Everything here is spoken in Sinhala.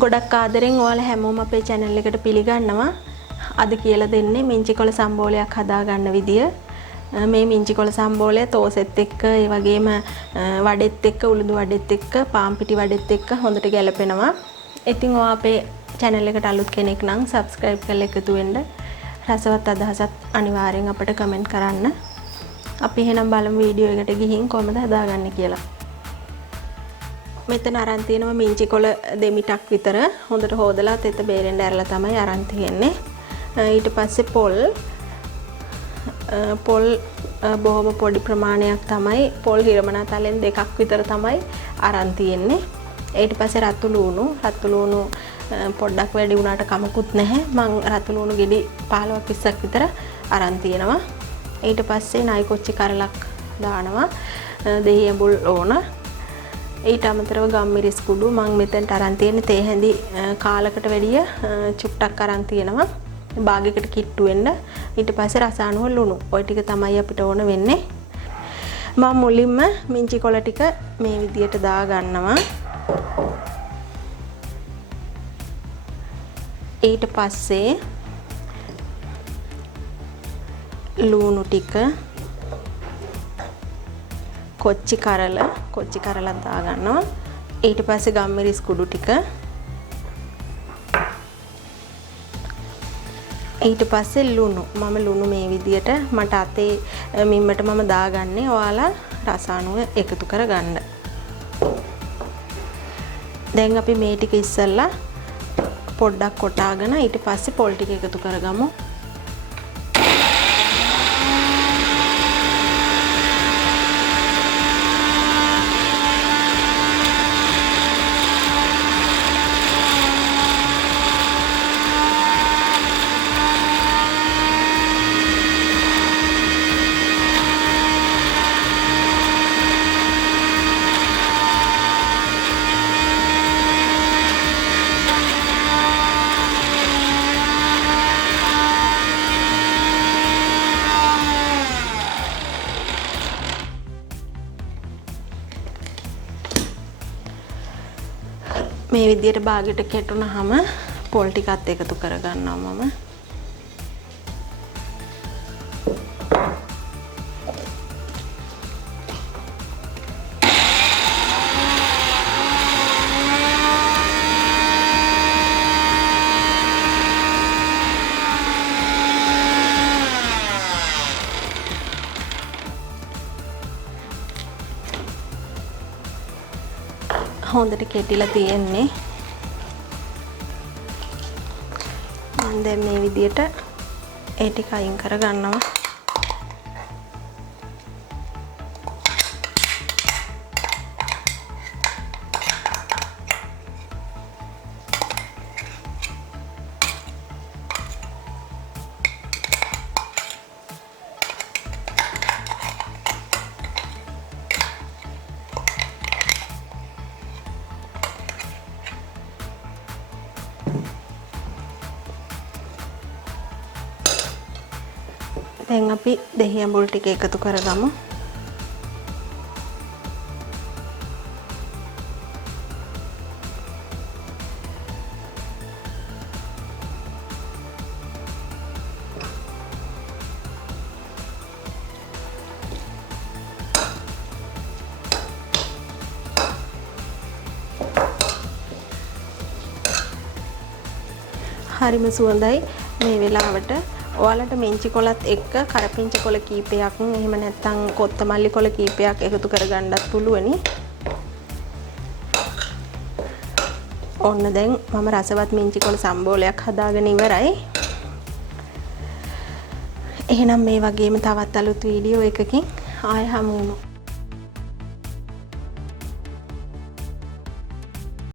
ගොඩක් ආදරෙන් ඔයාලා හැමෝම අපේ channel එකට පිළිගන්නවා. අද කියලා දෙන්නේ මිංචි කොළ සම්බෝලයක් හදාගන්න විදිය. මේ මිංචි කොළ සම්බෝලය තෝසෙත් එක්ක ඒ වගේම වඩෙත් එක්ක උළුදු වඩෙත් එක්ක පාන් පිටි වඩෙත් එක්ක හොඳට ගැලපෙනවා. ඉතින් ඔයා අපේ channel එකට අලුත් කෙනෙක් නම් subscribe කරලා එකතු වෙන්න. රසවත් අදහසක් අනිවාර්යෙන් අපට comment කරන්න. අපි එහෙනම් බලමු වීඩියෝ එකට ගිහින් කොහොමද හදාගන්නේ කියලා. මෙතන අරන් තියෙනවා මිංචි කොළ දෙමිටක් විතර හොඳට හොදලා තෙත බේරෙන්න ඇරලා තමයි අරන් තියෙන්නේ. ඊට පස්සේ පොල් බොහොම පොඩි ප්‍රමාණයක් තමයි පොල් හිරමනා තලෙන් දෙකක් විතර තමයි අරන් තියෙන්නේ. ඊට පස්සේ රතු ලුණු පොඩ්ඩක් වැඩි වුණාට කමකුත් නැහැ. මම රතු ලුණු ගෙඩි 15ක් 20ක් විතර අරන් තියෙනවා. ඊට පස්සේ නයි කොච්චි කරලක් දානවා. දෙහි ඇඹුල් ඕන. ඊට අමතරව ගම්මිරිස් කුඩු මම මෙතෙන්ට අරන් තියෙන්නේ තේ හැඳි කාලකට වැඩිය චුට්ටක් අරන් තියෙනවා. භාගයකට කිට්ටු වෙන්න. ඊට පස්සේ රස අණුව ලුණු. ওই ටික තමයි අපිට ඕන වෙන්නේ. මම මුලින්ම මිංචි කොළ ටික මේ විදියට දා ගන්නවා. ඊට පස්සේ ලුණු ටික කොච්චි කරලා දා ගන්නවා. ඊට පස්සේ ගම්මිරිස් කුඩු ටික. ඊට පස්සේ ලුණු. මම ලුණු මේ විදියට මට අතේ මිම්මට මම දාගන්නේ. ඔයාලා රස අණුව එකතු කරගන්න. දැන් අපි මේ ටික ඉස්සෙල්ලා පොඩ්ඩක් කොටාගෙන ඊට පස්සේ පොල් ටික එකතු කරගමු. මේ විදියට භාගයට කෙටුනහම පොල් ටිකත් එකතු කරගන්නවා මම. හොඳට කෙටිලා තියෙන්නේ. මම දැන් මේ විදියට ඒ ටික අයින් කරගන්නවා. දැන් අපි දෙහි ඇඹුල් ටික එකතු කරගමු. හරිම සුවඳයි මේ වෙලාවට. ඔයාලට මිංචි කොලත් එක්ක කරපිංච කොළ කීපයක් එහෙම නැත්නම් කොත්තමල්ලි කොළ කීපයක් එකතු කරගන්නත් පුළුවනි. ඔන්න දැන් මම රසවත් මිංචි කොළ සම්බෝලයක් හදාගෙන ඉවරයි. එහෙනම් මේ වගේම තවත් අලුත් වීඩියෝ එකකින් ආයෙ හමු වෙමු.